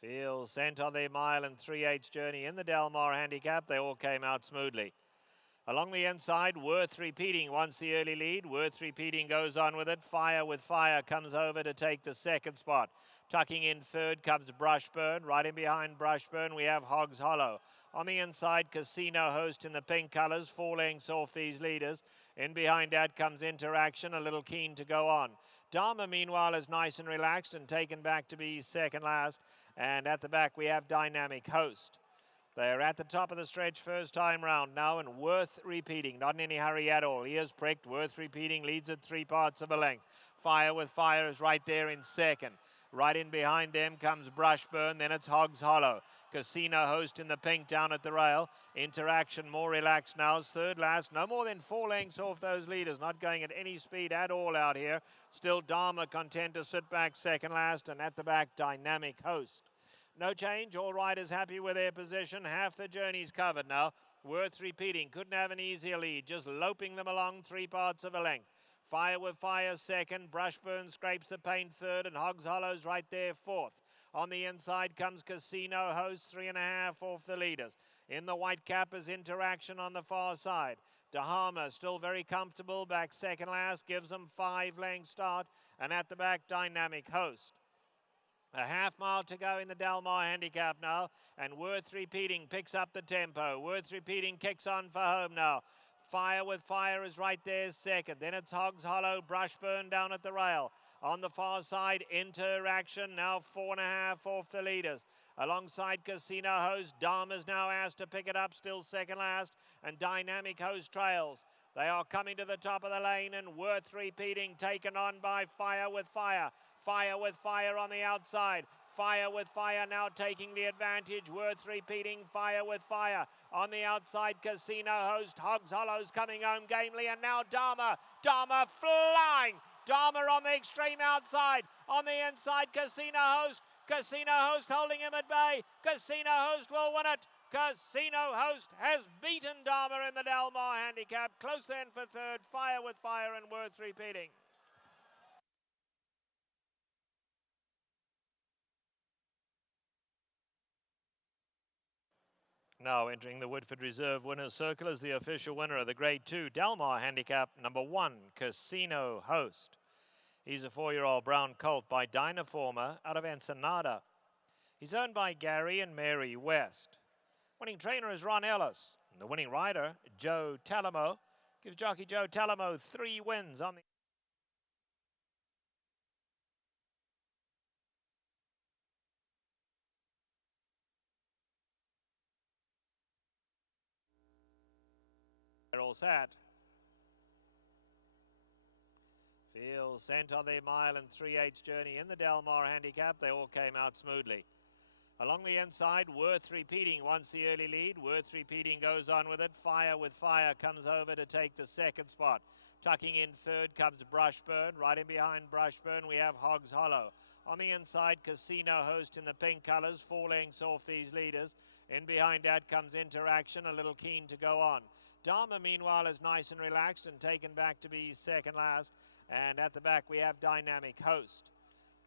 Field sent on their mile and 3/8 journey in the Del Mar Handicap. They all came out smoothly. Along the inside, Worth Repeating wants the early lead. Worth Repeating goes on with it. Fire with Fire comes over to take the second spot. Tucking in third comes Brushburn. Right in behind Brushburn, we have Hogs Hollow. On the inside, Casino Host in the pink colours, 4 lengths off these leaders. In behind that comes Interaction, a little keen to go on. Dharma, meanwhile, is nice and relaxed and taken back to be second last. And at the back, we have Dynamic Host. They're at the top of the stretch first time round now, and Worth Repeating, not in any hurry at all. He is pricked. Worth Repeating leads at 3 parts of a length. Fire with Fire is right there in second. Right in behind them comes Brushburn, then it's Hogs Hollow. Casino Host in the pink down at the rail. Interaction more relaxed now, third last. No more than 4 lengths off those leaders, not going at any speed at all out here. Still Dharma content to sit back second last, and at the back Dynamic Host. No change, all riders happy with their position. Half the journey's covered now. Worth Repeating, couldn't have an easier lead, just loping them along 3 parts of a length. Fire with Fire second, Brushburn scrapes the paint third, and Hogs Hollow's right there fourth. On the inside comes Casino Host, 3.5 off the leaders. In the white cap is Interaction on the far side. Dahama still very comfortable, back second last, gives them 5 length start, and at the back Dynamic Host. A half mile to go in the Del Mar Handicap now, and Worth Repeating picks up the tempo. Worth Repeating kicks on for home now. Fire with Fire is right there second. Then it's Hogs Hollow, Brushburn down at the rail. On the far side, Interaction, now 4.5 off the leaders. Alongside Casino Host, Dharma's now asked to pick it up, still second last, and Dynamic Host trails. They are coming to the top of the lane, and Worth Repeating taken on by Fire with Fire. Fire with Fire on the outside. Fire with Fire now taking the advantage. Worth Repeating, Fire with Fire. On the outside, Casino Host. Hogs Hollow's coming home gamely. And now Dharma. Dharma flying. Dharma on the extreme outside. On the inside, Casino Host. Casino Host holding him at bay. Casino Host will win it. Casino Host has beaten Dharma in the Del Mar Handicap. Close then for third. Fire with Fire and Worth Repeating. Now entering the Woodford Reserve Winners' Circle is the official winner of the Grade 2 Del Mar Handicap, number 1, Casino Host. He's a 4-year-old brown colt by Dynaformer out of Ensenada. He's owned by Gary and Mary West. Winning trainer is Ron Ellis. And the winning rider, Joe Talamo, gives jockey Joe Talamo 3 wins on the... They're all set. Field sent on their mile and 3/8 journey in the Del Mar Handicap. They all came out smoothly. Along the inside, Worth Repeating wants the early lead. Worth Repeating goes on with it. Fire with Fire comes over to take the second spot. Tucking in third comes Brushburn. Right in behind Brushburn, we have Hogs Hollow. On the inside, Casino Host in the pink colours, 4 lengths off these leaders. In behind that comes Interaction, a little keen to go on. Dharma, meanwhile, is nice and relaxed and taken back to be second last. And at the back, we have Dynamic Host.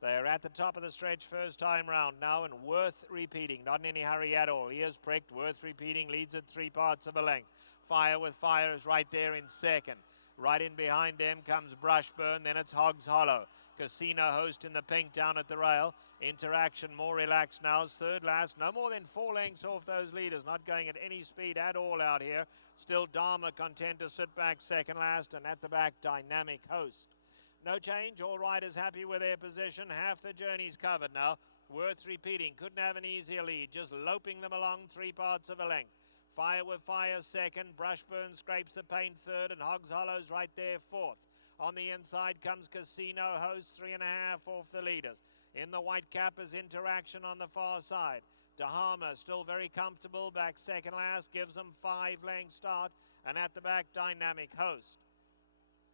They're at the top of the stretch first time round now, and Worth Repeating, not in any hurry at all. He is pricked. Worth Repeating leads at 3 parts of a length. Fire with Fire is right there in second. Right in behind them comes Brushburn, then it's Hogs Hollow. Casino Host in the pink down at the rail. Interaction more relaxed now, third last. No more than 4 lengths off those leaders, not going at any speed at all out here. Still Dharma content to sit back second last, and at the back Dynamic Host. No change, all riders happy with their position. Half the journey's covered now. Worth Repeating, couldn't have an easier lead, just loping them along 3 parts of a length. Fire with Fire second, Brushburn scrapes the paint third, and Hogs Hollow's right there fourth. On the inside comes Casino Host, 3.5 off the leaders. In the white cap is Interaction on the far side. Dahama still very comfortable, back second last, gives them 5 length start, and at the back Dynamic Host.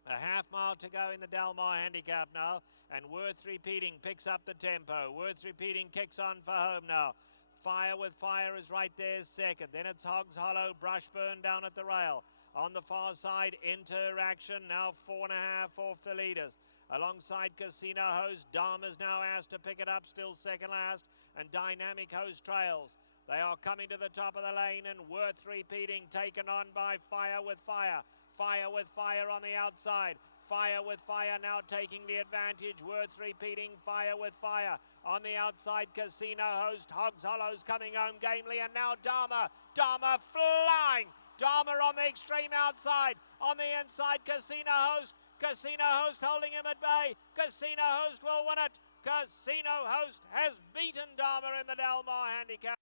A half mile to go in the Del Mar Handicap now, and Worth Repeating picks up the tempo. Worth Repeating kicks on for home now. Fire with Fire is right there second. Then it's Hogs Hollow, Brushburn down at the rail. On the far side, Interaction, now 4.5 off the leaders. Alongside Casino Host, Dharma's now asked to pick it up, still second last, and Dynamic Host trails. They are coming to the top of the lane and Worth repeating, taken on by Fire with Fire. Fire with Fire on the outside. Fire with Fire now taking the advantage. Worth repeating, Fire with Fire. On the outside, Casino Host. Hogs Hollow's coming home gamely, and now Dharma. Dharma flying. Dharma on the extreme outside. On the inside, Casino Host. Casino Host holding him at bay. Casino Host will win it. Casino Host has beaten Dharma in the Del Mar Handicap.